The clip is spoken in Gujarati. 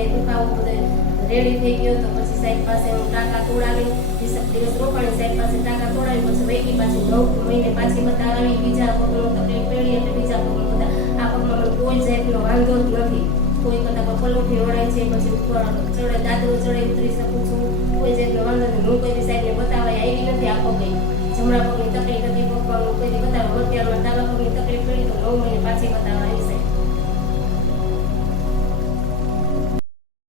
મને દુખાવો બધો રેડી થઈ ગયો. તો પછી સાહેબ પાસે હું ટાંકા તોડાવી, દિવસ રોકાણી સાહેબ પાસે ટાંકા તોડાવી, પછી વૈકી પાછી 9 મહિને પાછી બતાવી. બીજા પગનો તકલીફ પડી એટલે બીજા પગનો બધા આ પગમાં મને કોઈ જાતનો વાંધો જ નથી. કોઈ કદાચ પલોઠી વળાય છે, પછી ઉપર ચડે દાદરો ચડે ઉતરી શકું છું, કોઈ જાતનો વાંધો નથી. હું કોઈ સાહેબને બતાવવા આવી નથી. આ પગે જમણા પગની તકલીફ હતી, પગમાં કોઈ બતાવવા અત્યારમાં ડાબા પગની તકલીફ પડી તો 9 મહિને પાછી બતાવવા આવી.